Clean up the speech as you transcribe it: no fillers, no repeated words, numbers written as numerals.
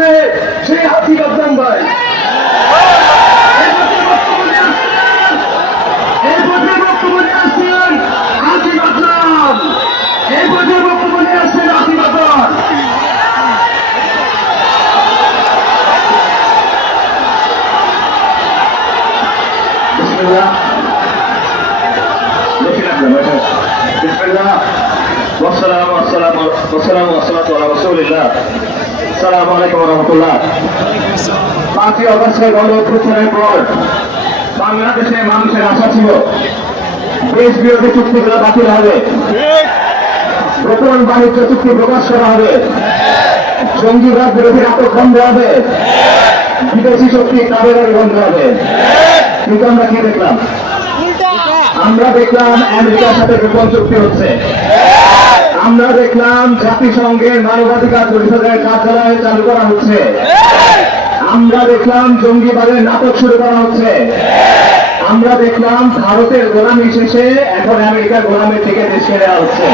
আছে সেই হাসি বাদলাম ভাই। এই পথে বক্তব্য নিয়ে আসছেন হাসি বাদলাম, এই পথে বক্তব্য নিয়ে আসছেন হাসি বাদলাম। পাঁচই অগস্টের গণঅভ্যুত্থানের পর বাংলাদেশের মানুষের আশা ছিল দেশ বিরোধী চুক্তিগুলো বাতিল হবে, গোপন বাণিজ্য চুক্তি প্রকাশ করা হবে, জঙ্গিবাদ বিরোধী নাটক বন্ধ হবে, বিদেশি শক্তি দাবিদারি বন্ধ হবে। কিন্তু আমরা কি দেখলাম? আমরা দেখলাম আমেরিকার সাথে গোপন চুক্তি হচ্ছে। আমরা দেখলাম জাতিসংঘের মানবাধিকার পরিষদের কার্যালয় চালু করা হচ্ছে। আমরা দেখলাম জঙ্গিবাদের নাটক শুরু করা হচ্ছে। আমরা দেখলাম ভারতের গোলামি শেষে এখন আমেরিকার গোলামের থেকে দেশ ছেড়ে হচ্ছে।